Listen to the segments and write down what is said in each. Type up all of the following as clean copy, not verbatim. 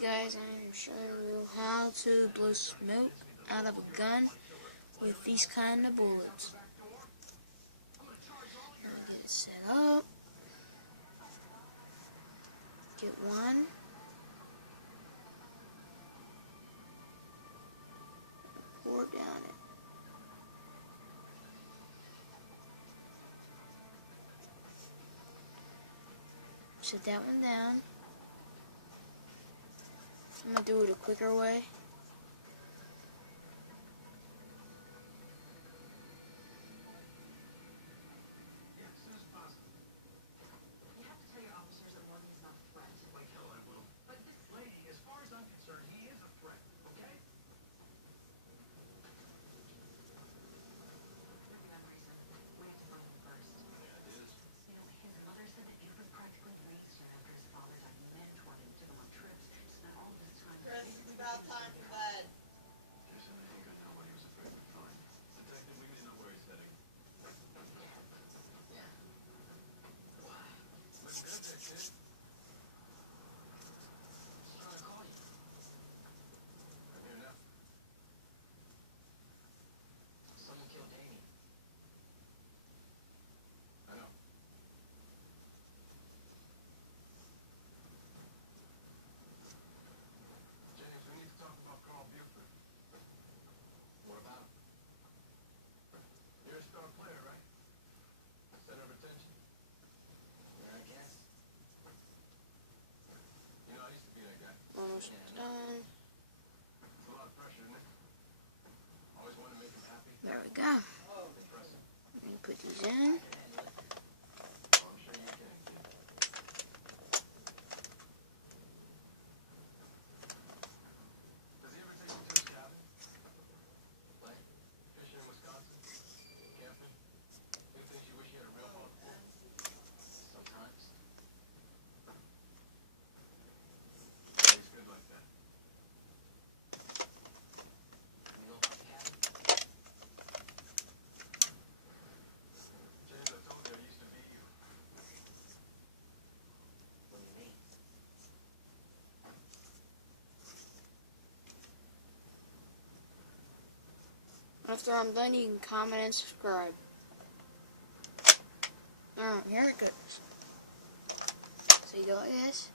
guys, I'm showing you how to blow smoke out of a gun with these kind of bullets. Now get it set up. Get one. Pour it down it. Set that one down. I'm going to do it a quicker way. Time for bed. Almost done. There we go. Let me put these in. After I'm done, you can comment and subscribe. Alright, here it goes. So you go like this.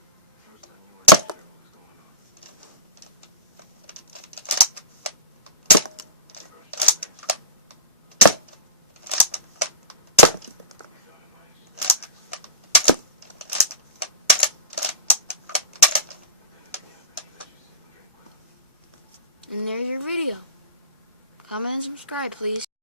And there's your video. Comment and subscribe, please.